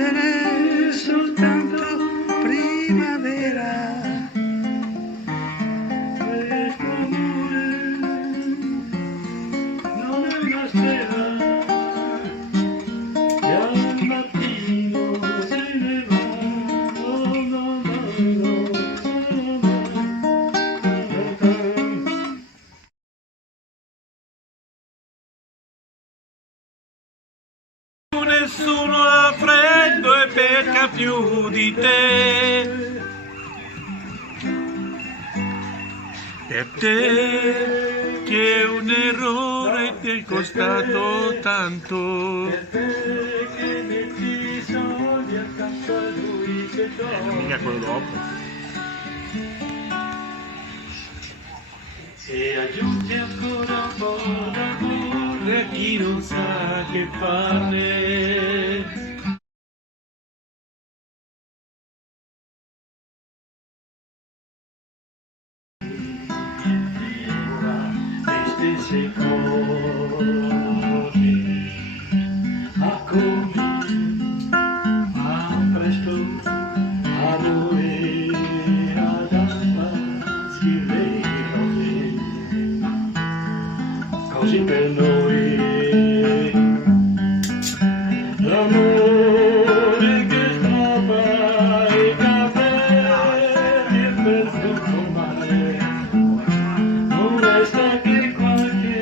essere soltanto primavera. Questo amore non è una stella che al mattino se ne va. Oh, no, no, no, Nessuno ha freddo e pecca più di te. Per te che un errore ti è costato tanto. per te che metti i soldi accanto a lui che Mica quello dopo. e aggiungi ancora un po' d'amore a chi non sa che farne. Le stesse cose a come a presto amore ad amarsi le cose così per noi l'amore che strappa i capelli e per tutto male non resta che qualche